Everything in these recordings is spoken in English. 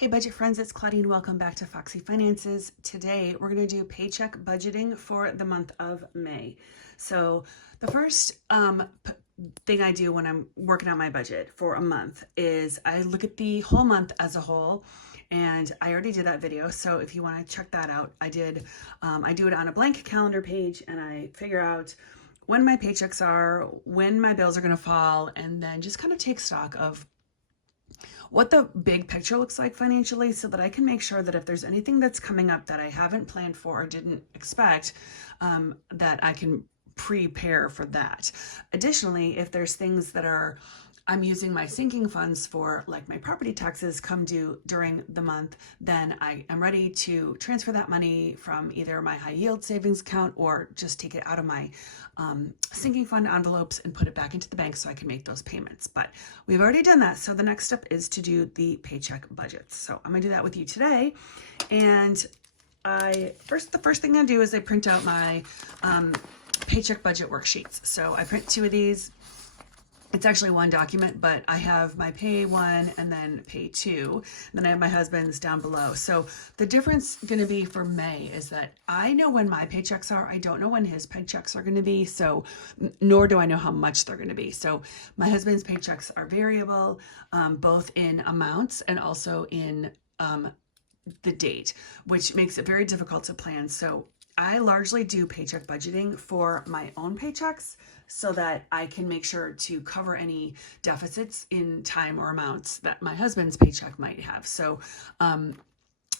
Hey budget friends, it's Claudine. Welcome back to Foxy Finances. Today we're going to do paycheck budgeting for the month of May. So the first thing I do when I'm working on my budget for a month is I look at the whole month as a whole. And I already did that video, so if you want to check that out, I do it on a blank calendar page, and I figure out when my paychecks are, when my bills are going to fall, and then just kind of take stock of what the big picture looks like financially so that I can make sure that if there's anything that's coming up that I haven't planned for or didn't expect, that I can prepare for that. Additionally, if there's things that I'm using my sinking funds for, like my property taxes come due during the month, then I am ready to transfer that money from either my high yield savings account or just take it out of my sinking fund envelopes and put it back into the bank so I can make those payments. But we've already done that. So the next step is to do the paycheck budgets. So I'm gonna do that with you today. And the first thing I do is I print out my paycheck budget worksheets. So I print 2 of these. It's actually one document, but I have my pay 1 and then pay 2. And then I have my husband's down below. So the difference going to be for May is that I know when my paychecks are. I don't know when his paychecks are going to be. So nor do I know how much they're going to be. So my husband's paychecks are variable, both in amounts and also in the date, which makes it very difficult to plan. So I largely do paycheck budgeting for my own paychecks so that I can make sure to cover any deficits in time or amounts that my husband's paycheck might have. So in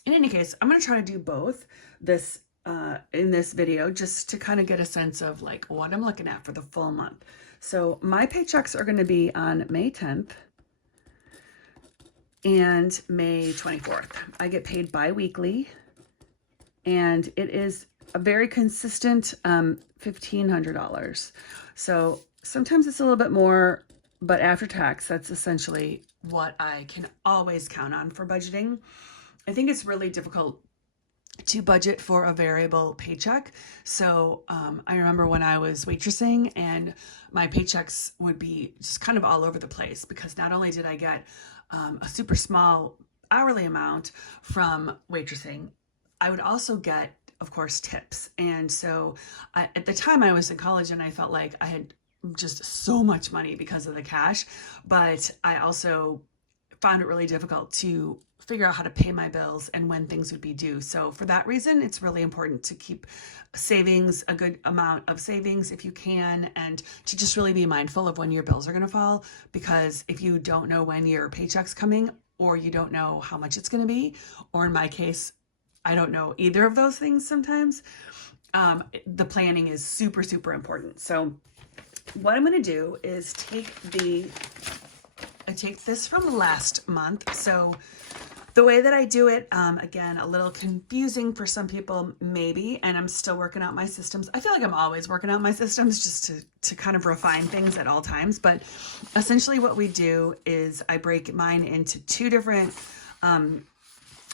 any case, I'm going to try to do both in this video just to kind of get a sense of like what I'm looking at for the full month. So my paychecks are going to be on May 10th and May 24th. I get paid bi-weekly, and it is a very consistent $1,500. So sometimes it's a little bit more, but after tax, that's essentially what I can always count on for budgeting. I think it's really difficult to budget for a variable paycheck. So I remember when I was waitressing and my paychecks would be just kind of all over the place because not only did I get a super small hourly amount from waitressing, I would also get, of course, tips. And so at the time I was in college and I felt like I had just so much money because of the cash, but I also found it really difficult to figure out how to pay my bills and when things would be due. So for that reason, it's really important to keep savings, a good amount of savings if you can, and to just really be mindful of when your bills are going to fall, because if you don't know when your paycheck's coming, or you don't know how much it's going to be, or in my case, I don't know either of those things sometimes, the planning is super, super important. So what I'm going to do is I take this from last month. So the way that I do it, again, a little confusing for some people maybe, and I'm still working out my systems. I feel like I'm always working out my systems just to kind of refine things at all times. But essentially what we do is I break mine into 2 different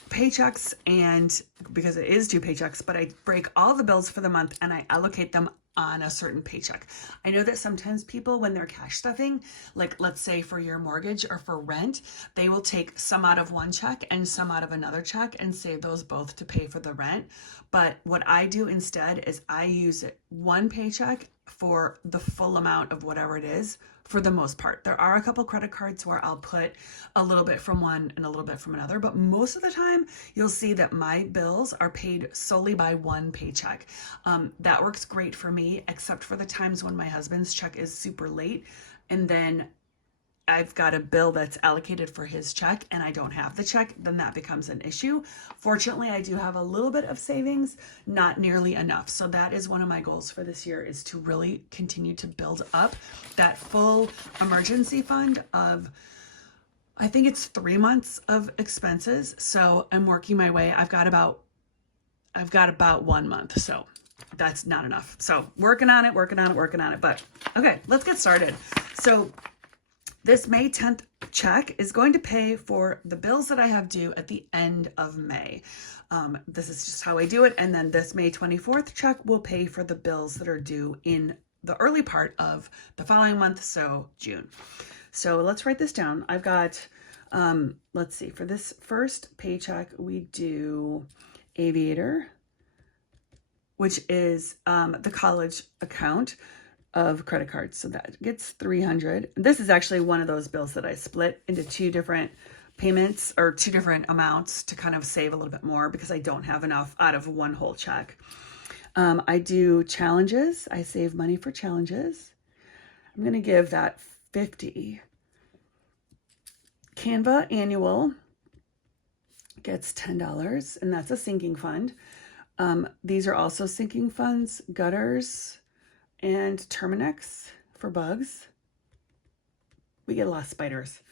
paychecks, and because it is 2 paychecks, but I break all the bills for the month and I allocate them on a certain paycheck. I know that sometimes people, when they're cash stuffing, like let's say for your mortgage or for rent, they will take some out of one check and some out of another check and save those both to pay for the rent. But what I do instead is I use one paycheck for the full amount of whatever it is, for the most part. There are a couple credit cards where I'll put a little bit from one and a little bit from another, but most of the time you'll see that my bills are paid solely by one paycheck. That works great for me, except for the times when my husband's check is super late and then I've got a bill that's allocated for his check and I don't have the check, then that becomes an issue. Fortunately, I do have a little bit of savings, not nearly enough. So that is one of my goals for this year, is to really continue to build up that full emergency fund of, I think it's 3 months of expenses. So I'm working my way. I've got about 1 month. So that's not enough. So working on it. But okay, let's get started. So this May 10th check is going to pay for the bills that I have due at the end of May. This is just how I do it. And then this May 24th check will pay for the bills that are due in the early part of the following month, so June. So let's write this down. I've got Let's see, for this first paycheck, we do Aviator, which is the college account of credit cards. So that gets $300. This is actually one of those bills that I split into two different payments or two different amounts to kind of save a little bit more because I don't have enough out of one whole check. I do challenges. I save money for challenges. I'm going to give that $50. Canva annual gets $10, and that's a sinking fund. These are also sinking funds, Gutters and Terminex for bugs. We get a lot of spiders.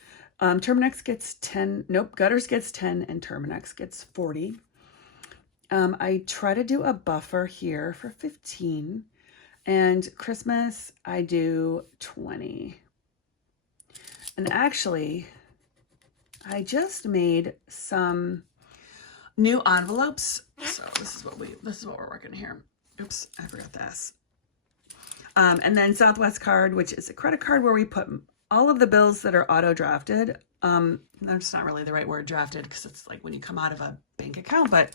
Terminex gets 10, nope, Gutters gets 10 and Terminex gets 40. I try to do a buffer here for 15, and Christmas I do 20. And actually, I just made some new envelopes. So this is what we're working here. Oops, I forgot this. And then Southwest card, which is a credit card where we put all of the bills that are auto drafted. That's not really the right word, drafted, because it's like when you come out of a bank account, but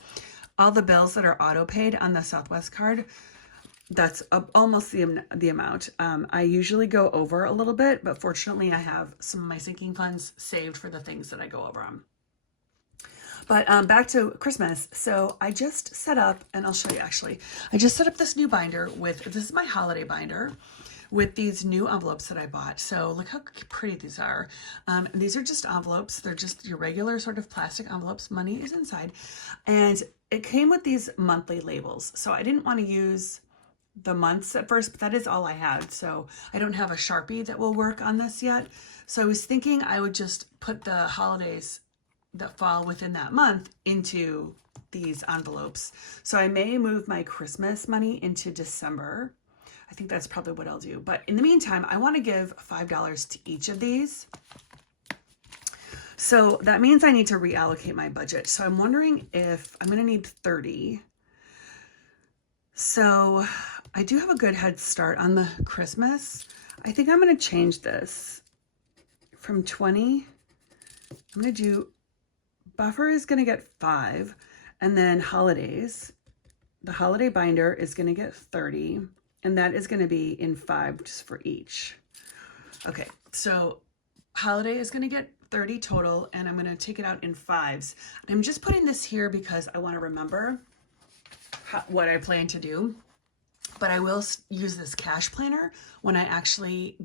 all the bills that are auto paid on the Southwest card, that's almost the amount. I usually go over a little bit, but fortunately I have some of my sinking funds saved for the things that I go over on. But back to Christmas. So I just set up, and I'll show you actually, I just set up this new binder this is my holiday binder with these new envelopes that I bought. So look how pretty these are. These are just envelopes. They're just your regular sort of plastic envelopes. Money is inside. And it came with these monthly labels. So I didn't want to use the months at first, but that is all I had. So I don't have a Sharpie that will work on this yet. So I was thinking I would just put the holidays that fall within that month into these envelopes. So I may move my Christmas money into December. I think that's probably what I'll do. But in the meantime, I want to give $5 to each of these. So that means I need to reallocate my budget. So I'm wondering if I'm going to need 30. So I do have a good head start on the Christmas. I think I'm going to change this from 20. I'm going to do buffer is going to get 5, and then holidays, the holiday binder is going to get 30, and that is going to be in 5s for each. Okay, so holiday is going to get 30 total, and I'm going to take it out in 5s. I'm just putting this here because I want to remember what I plan to do, but I will use this cash planner when I actually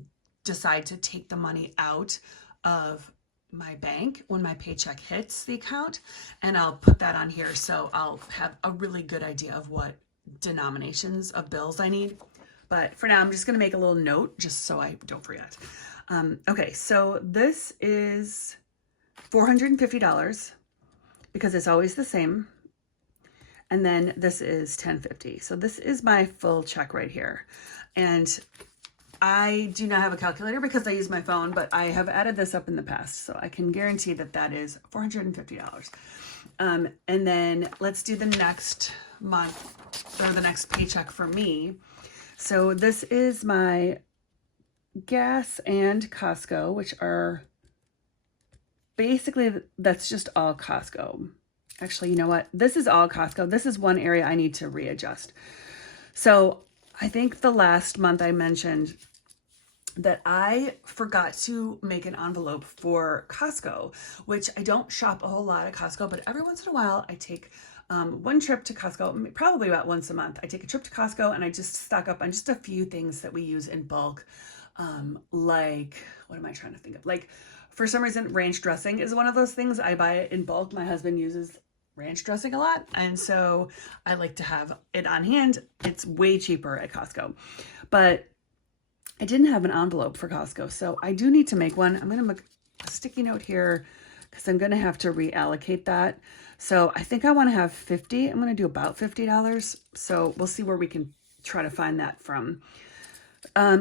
decide to take the money out of my bank when my paycheck hits the account, and I'll put that on here so I'll have a really good idea of what denominations of bills I need. But for now, I'm just going to make a little note just so I don't forget. Okay, so this is $450 because it's always the same. And then this is $10.50. So this is my full check right here. And I do not have a calculator because I use my phone, but I have added this up in the past. So I can guarantee that that is $450. And then let's do the next month or the next paycheck for me. So this is my gas and Costco, which are basically, that's just all Costco. Actually, you know what? This is all Costco. This is one area I need to readjust. So I think the last month I mentioned that I forgot to make an envelope for Costco, which I don't shop a whole lot at Costco, but every once in a while I take one trip to Costco, probably about once a month. I take a trip to Costco and I just stock up on just a few things that we use in bulk. Like, what am I trying to think of? Like, for some reason, ranch dressing is one of those things. I buy it in bulk. My husband uses ranch dressing a lot, and so I like to have it on hand. It's way cheaper at Costco. But I didn't have an envelope for Costco, so I do need to make one. I'm going to make a sticky note here because I'm going to have to reallocate that. So I think I want to have 50. I'm going to do about $50. So we'll see where we can try to find that from.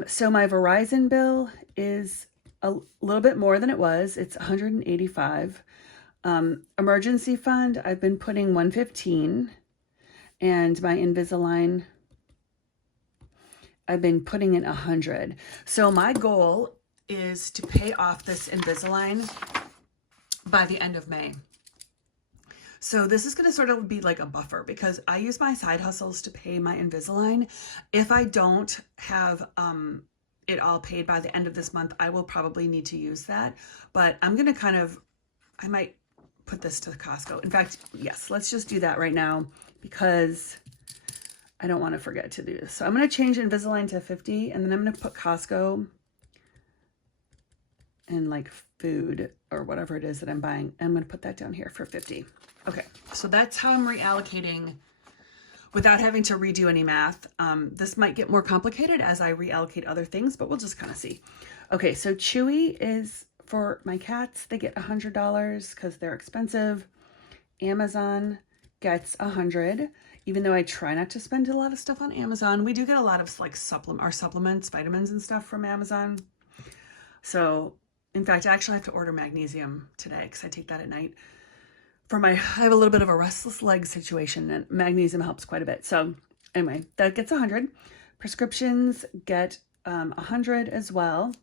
So my Verizon bill is a little bit more than it was. It's $185. Emergency fund, I've been putting $115, and my Invisalign, I've been putting in $100. So my goal is to pay off this Invisalign by the end of May. So this is going to sort of be like a buffer because I use my side hustles to pay my Invisalign. If I don't have it all paid by the end of this month, I will probably need to use that. But I'm going to I might put this to Costco. In fact, yes, let's just do that right now because I don't want to forget to do this. So I'm going to change Invisalign to 50 and then I'm going to put Costco and like food or whatever it is that I'm buying. I'm going to put that down here for 50. Okay, so that's how I'm reallocating without having to redo any math. This might get more complicated as I reallocate other things, but we'll just kind of see. Okay, so Chewy is for my cats. They get $100 because they're expensive. Amazon gets $100. Even though I try not to spend a lot of stuff on Amazon, we do get a lot of like supplements, vitamins and stuff from Amazon. So in fact, I actually have to order magnesium today because I take that at night. I have a little bit of a restless leg situation and magnesium helps quite a bit. So anyway, that gets 100. Prescriptions get 100 as well.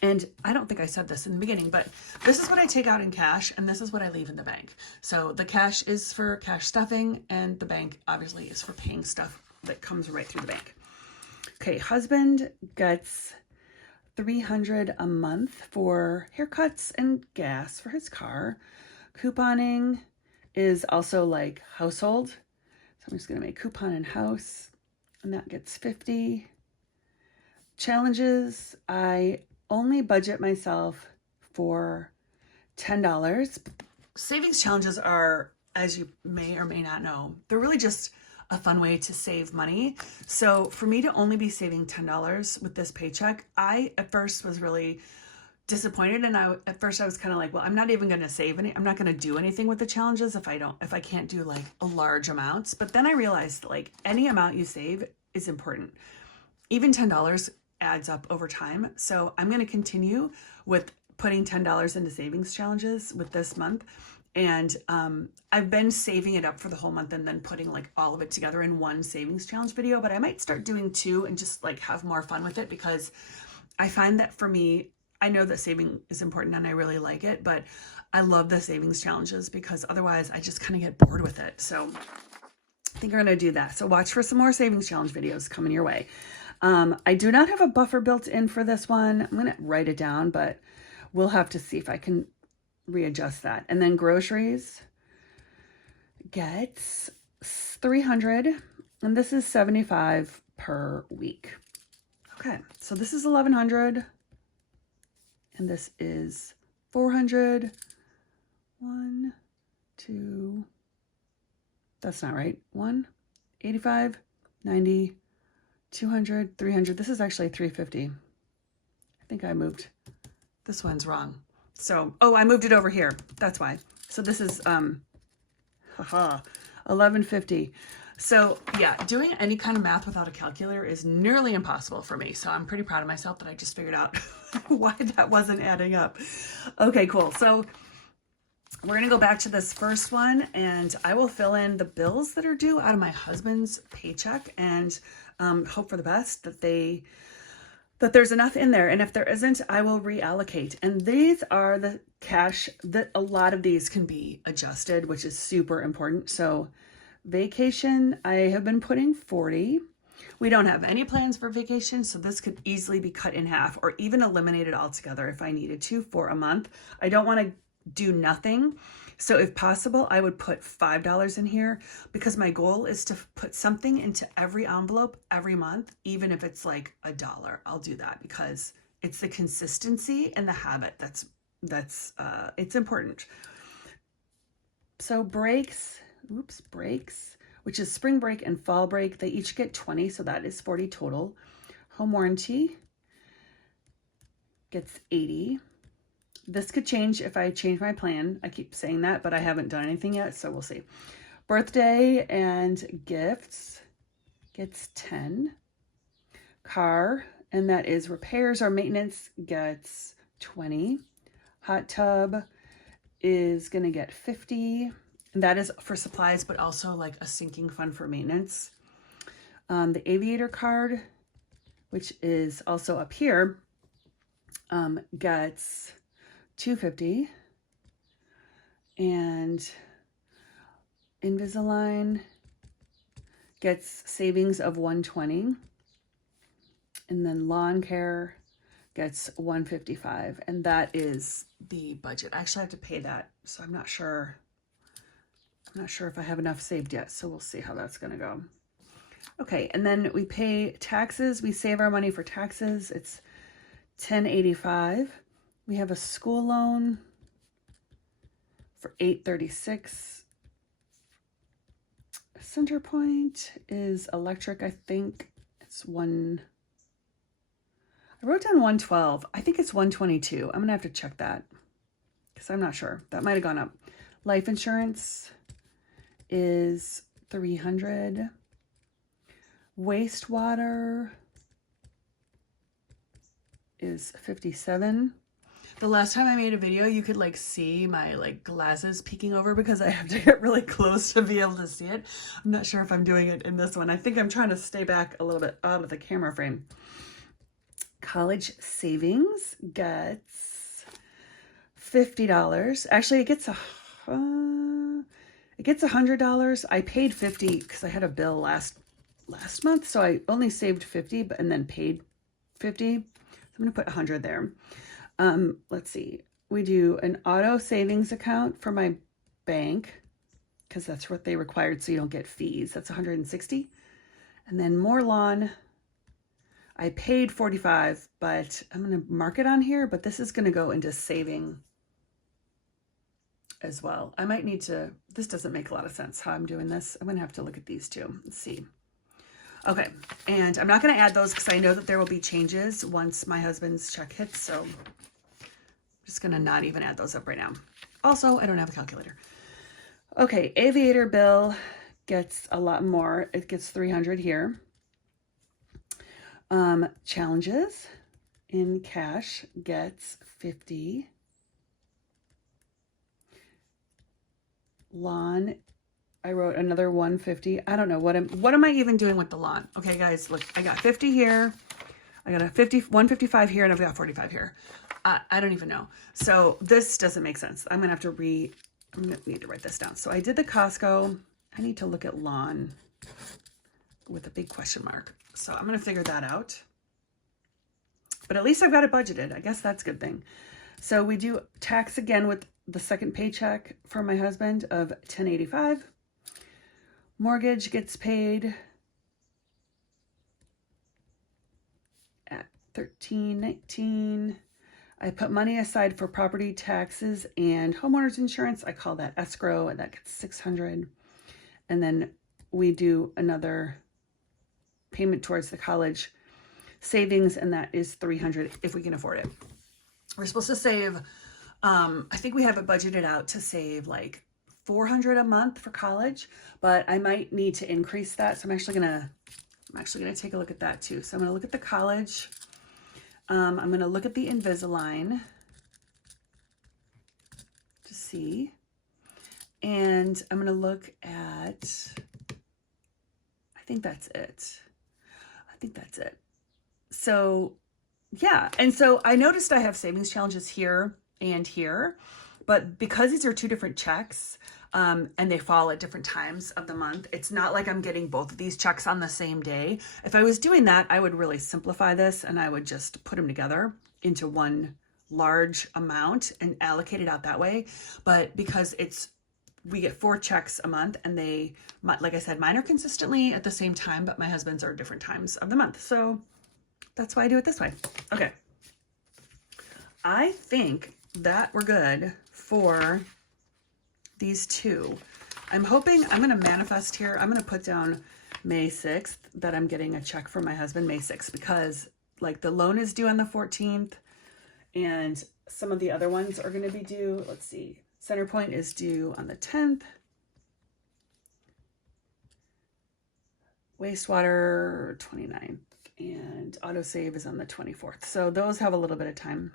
And I don't think I said this in the beginning, but this is what I take out in cash and this is what I leave in the bank. So the cash is for cash stuffing and the bank obviously is for paying stuff that comes right through the bank. Okay, husband gets $300 a month for haircuts and gas for his car. Couponing is also like household. So I'm just going to make coupon in house and that gets 50. Challenges, I only budget myself for $10. Savings challenges are, as you may or may not know, they're really just a fun way to save money. So for me to only be saving $10 with this paycheck, I at first was really disappointed. And at first I was kind of like, well, I'm not even going to save any, I'm not going to do anything with the challenges if I can't do like a large amounts. But then I realized like any amount you save is important. Even $10 adds up over time. So I'm going to continue with putting $10 into savings challenges with this month. And I've been saving it up for the whole month and then putting like all of it together in one savings challenge video, but I might start doing two and just like have more fun with it because I find that for me, I know that saving is important and I really like it, but I love the savings challenges because otherwise I just kind of get bored with it. So I think we're going to do that. So watch for some more savings challenge videos coming your way. I do not have a buffer built in for this one. I'm going to write it down, but we'll have to see if I can readjust that. And then groceries gets 300 and this is 75 per week. Okay, so this is 1100 and this is 400. 1, 2, that's not right. 1, 85, 90, 200, 300. This is actually 350. I think I moved. This one's wrong. So, oh, I moved it over here. That's why. So this is 1150. So yeah, doing any kind of math without a calculator is nearly impossible for me. So I'm pretty proud of myself that I just figured out why that wasn't adding up. Okay, cool. So we're going to go back to this first one and I will fill in the bills that are due out of my husband's paycheck and hope for the best that there's enough in there. And if there isn't, I will reallocate. And these are the cash that a lot of these can be adjusted, which is super important. So vacation, I have been putting 40. We don't have any plans for vacation, so this could easily be cut in half or even eliminated altogether if I needed to for a month. I don't want to do nothing. So if possible, I would put $5 in here because my goal is to put something into every envelope every month, even if it's like $1. I'll do that because it's the consistency and the habit that's it's important. So breaks, which is spring break and fall break, they each get 20, so that is 40 total. Home warranty gets 80. This could change if I change my plan. I keep saying that, but I haven't done anything yet, so we'll see. Birthday and gifts gets 10. Car, and that is repairs or maintenance, gets 20. Hot tub is going to get 50. And that is for supplies, but also like a sinking fund for maintenance. The aviator card, which is also up here, gets 250. And Invisalign gets savings of $120. And then lawn care gets $155. And that is the budget. I actually have to pay that, so I'm not sure. I'm not sure if I have enough saved yet, so we'll see how that's gonna go. Okay, and then we pay taxes. We save our money for taxes. It's $10.85. We have a school loan for $8.36. Center Point is electric, I think it's I wrote down 112. I think it's 122. I'm gonna have to check that because I'm not sure. That might have gone up. Life insurance is $300. Wastewater is $57. The last time I made a video, you could like see my like glasses peeking over because I have to get really close to be able to see it. I'm not sure if I'm doing it in this one. I think I'm trying to stay back a little bit out of the camera frame. College savings gets $50. Actually, it gets $100. I paid $50 because I had a bill last month, so I only saved $50, and then paid $50. So I'm gonna put $100 there. Let's see. We do an auto savings account for my bank because that's what they required, so you don't get fees. That's $160. And then more lawn. I paid $45, but I'm gonna mark it on here, but this is gonna go into saving as well. I might need to, this doesn't make a lot of sense how I'm doing this. I'm gonna have to look at these two. Let's see. Okay, and I'm not gonna add those because I know that there will be changes once my husband's check hits, so I'm just gonna not even add those up right now. Also, I don't have a calculator. Okay, aviator bill gets a lot more. It gets $300 here. Challenges in cash gets $50. Lawn, I wrote another $150. I don't know what am I even doing with the lawn? Okay, guys, look, I got 50 here. I got a 155 here, and I've got 45 here. I don't even know. So this doesn't make sense. I'm gonna need to write this down. So I did the Costco. I need to look at lawn with a big question mark. So I'm gonna figure that out. But at least I've got it budgeted. I guess that's a good thing. So we do tax again with the second paycheck for my husband of $10.85. Mortgage gets paid at $13.19. I put money aside for property taxes and homeowners insurance. I call that escrow, and that gets $600. And then we do another payment towards the college savings, and that is $300 if we can afford it. We're supposed to save, I think we have it budgeted out to save like $400 a month for college, but I might need to increase that. So I'm actually gonna take a look at that too. So I'm gonna look at the college. I'm gonna look at the Invisalign to see, and I'm gonna look at, I think that's it. So yeah, and so I noticed I have savings challenges here and here, but because these are two different checks, and they fall at different times of the month, it's not like I'm getting both of these checks on the same day. If I was doing that, I would really simplify this, and I would just put them together into one large amount and allocate it out that way. But because we get 4 checks a month, and like I said, mine are consistently at the same time, but my husband's are different times of the month. So that's why I do it this way. Okay. I think that we're good for these two. I'm hoping, I'm going to manifest here. I'm going to put down May 6th that I'm getting a check from my husband May 6th, because like the loan is due on the 14th, and some of the other ones are going to be due. Let's see. Center Point is due on the 10th. Wastewater 29th, and autosave is on the 24th. So those have a little bit of time,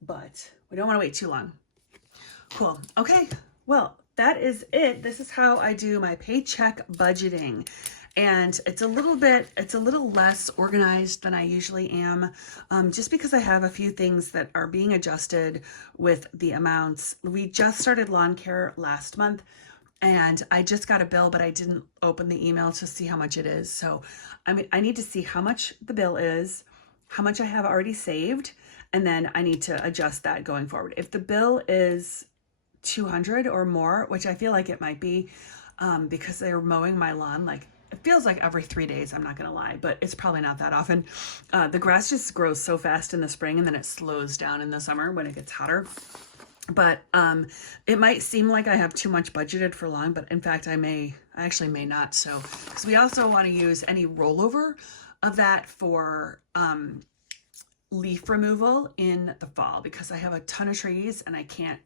but we don't want to wait too long. Cool. Okay. Well, that is it. This is how I do my paycheck budgeting. and it's a little less organized than I usually am, just because I have a few things that are being adjusted with the amounts. We just started lawn care last month, and I just got a bill, but I didn't open the email to see how much it is. So I need to see how much the bill is, how much I have already saved, and then I need to adjust that going forward. If the bill is 200 or more, which I feel like it might be, because they're mowing my lawn, like it feels like every 3 days, I'm not gonna lie, but it's probably not that often. The grass just grows so fast in the spring, and then it slows down in the summer when it gets hotter. But it might seem like I have too much budgeted for lawn, but in fact I actually may not. So, because we also want to use any rollover of that for leaf removal in the fall, because I have a ton of trees and I can't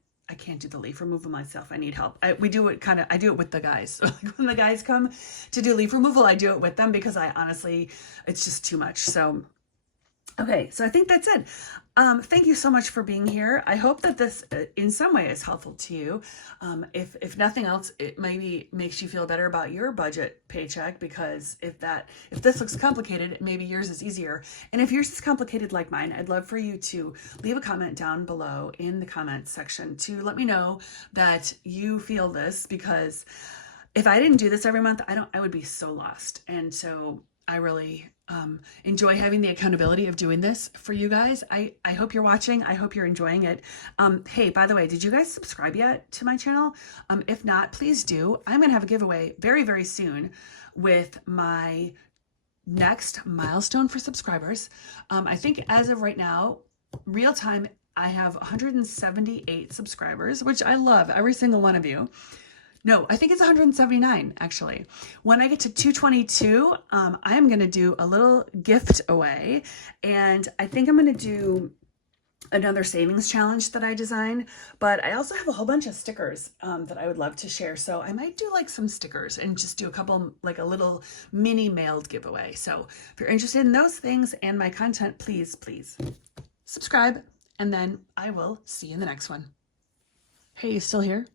do the leaf removal myself. I need help. I do it with the guys. So like when the guys come to do leaf removal, I do it with them, because I honestly, it's just too much. So, okay, so I think that's it. Thank you so much for being here. I hope that this in some way is helpful to you. If nothing else, it maybe makes you feel better about your budget paycheck, because if this looks complicated, maybe yours is easier. And if yours is complicated like mine, I'd love for you to leave a comment down below in the comments section to let me know that you feel this, because if I didn't do this every month, I would be so lost. And so I really enjoy having the accountability of doing this for you guys. I hope you're watching. I hope you're enjoying it. Hey, by the way, did you guys subscribe yet to my channel? If not, please do. I'm going to have a giveaway very, very soon with my next milestone for subscribers. I think as of right now, real time, I have 178 subscribers, which I love, every single one of you. No, I think it's 179 actually. When I get to 222, I am going to do a little gift away, and I think I'm going to do another savings challenge that I designed, but I also have a whole bunch of stickers that I would love to share. So I might do like some stickers and just do a couple, like a little mini mailed giveaway. So if you're interested in those things and my content, please subscribe, and then I will see you in the next one. Hey, you still here?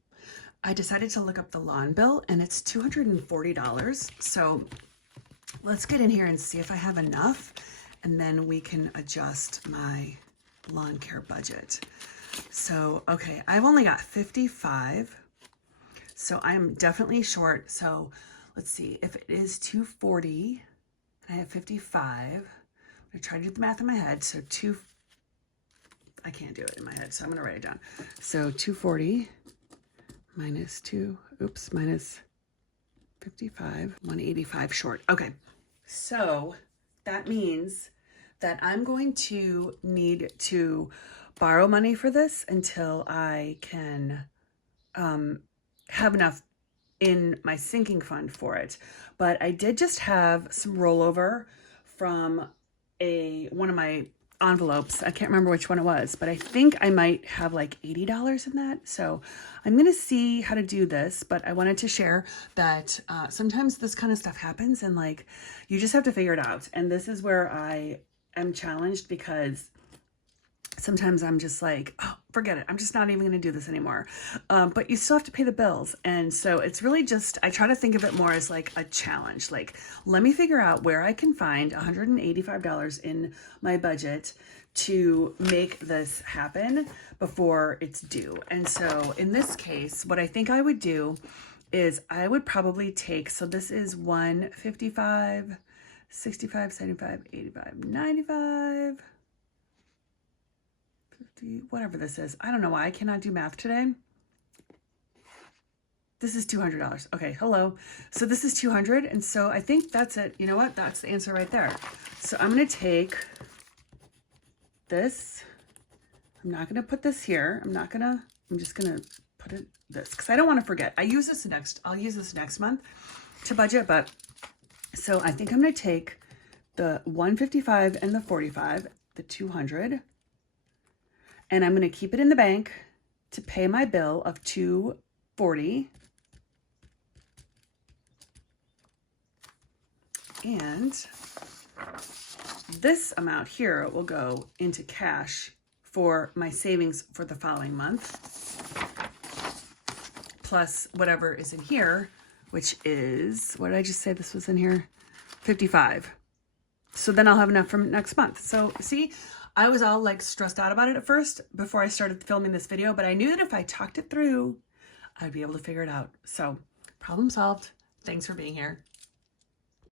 I decided to look up the lawn bill, and it's $240. So let's get in here and see if I have enough, and then we can adjust my lawn care budget. So, okay, I've only got 55. So I'm definitely short. So let's see, if it is 240 and I have 55, I'm gonna try to do the math in my head. So I can't do it in my head, so I'm gonna write it down. So 240 minus 55, 185 short. Okay, so that means that I'm going to need to borrow money for this until I can have enough in my sinking fund for it. But I did just have some rollover from one of my envelopes. I can't remember which one it was, but I think I might have like $80 in that. So I'm going to see how to do this, but I wanted to share that sometimes this kind of stuff happens, and like you just have to figure it out. And this is where I am challenged, because sometimes I'm just like, oh, forget it. I'm just not even going to do this anymore. But you still have to pay the bills. And so it's really just, I try to think of it more as like a challenge. Like, let me figure out where I can find $185 in my budget to make this happen before it's due. And so in this case, what I think I would do is I would probably take, so this is 155, 65, 75, 85, 95, 50, whatever this is. I don't know why I cannot do math today. This is $200. Okay, hello. So this is 200, and so I think that's it. You know what? That's the answer right there. So I'm going to take this. I'm not going to put this here. I'm just going to put it this, because I don't want to forget. I'll use this next month to budget, but so I think I'm going to take the 155 and the 45, the 200, and I'm going to keep it in the bank to pay my bill of $240. And this amount here will go into cash for my savings for the following month, plus whatever is in here which is, what did I just say this was in here? 55. So then I'll have enough for next month. So see, I was all like stressed out about it at first before I started filming this video, but I knew that if I talked it through, I'd be able to figure it out. So problem solved. Thanks for being here.